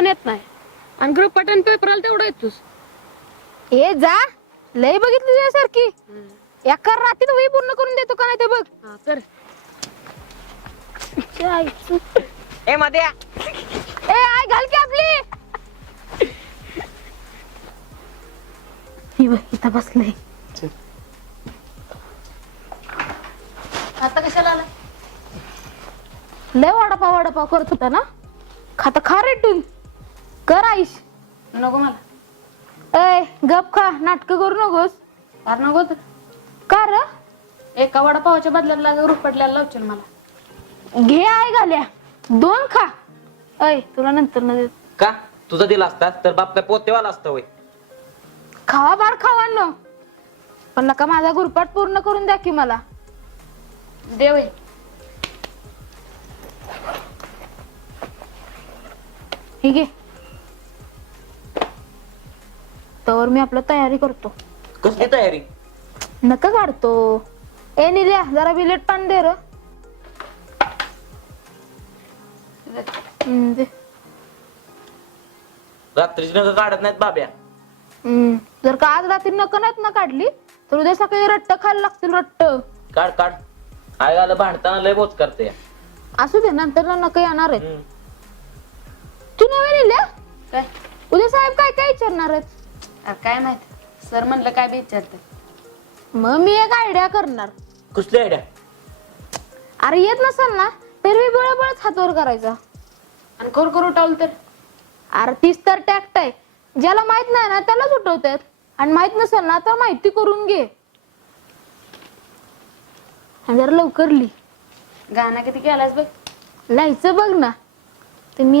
कोण येत नाही आणि गृहपाठन पेपराला तेवढं येतोस. ए जा लय बघितली तुझ्यासारखी. एका रात्रीत वही पूर्ण करून देतो का नाही ते बघ. हा कर. ए मध्ये ए आय घाल की आपली. ही बघ इथं बसले. आता कशाला आला? लय वडापाव करत होता ना. खाता खा रेटून कर आईश. नको मला. ए गप खा नाटक करू नकोस. फार नको तर. का र एका वडापावाच्या बदल्याला रुपटल्याला लावशील मला. घे आहे घाल्या 2 खा. ऐ तुला नंतर न देत. का तुझा दिला असता तर बाप काय पोतेवाला असतं वय. खावा बार खावा पण नका माझा गुरपाट पूर्ण करून द्या की मला. दे वय. ठीक आहे तर मी आपलं तयारी करतो. कसली तयारी? नका काढतो. ए निल्या जरा बिलेट पान दे र. दे. रात्रीची नका काढत नाहीत बाब्या. जर का आज रात्री नका नाहीत ना काढली तर उद्या सकाळी रट्ट खायला लागतील. रट्ट काढ काढ. आई गाला भांडताना लय बोच करते. असू दे नंतर ना नका येणार आहे. तू नव्हे निल्या काय? उद्या साहेब काय काय विचारणार आहेत? अरे काय माहित सर म्हणलं काय बी विचारते. मग मी एक आयडिया करणार. कसली आयडिया? अरे येत नसेल ना तर मी बळबळच हातवर करायचा. आणि करू उठावलं तर. अरे तीच तर टॅक्ट आहे. ज्याला माहित नाही ना त्यालाच उठवतात आणि माहित नसेल ना तर माहिती करून घे. आणि जरा लवकर लिही. गाणं किती केलास बघ. लिहायचं बघ ना ते मी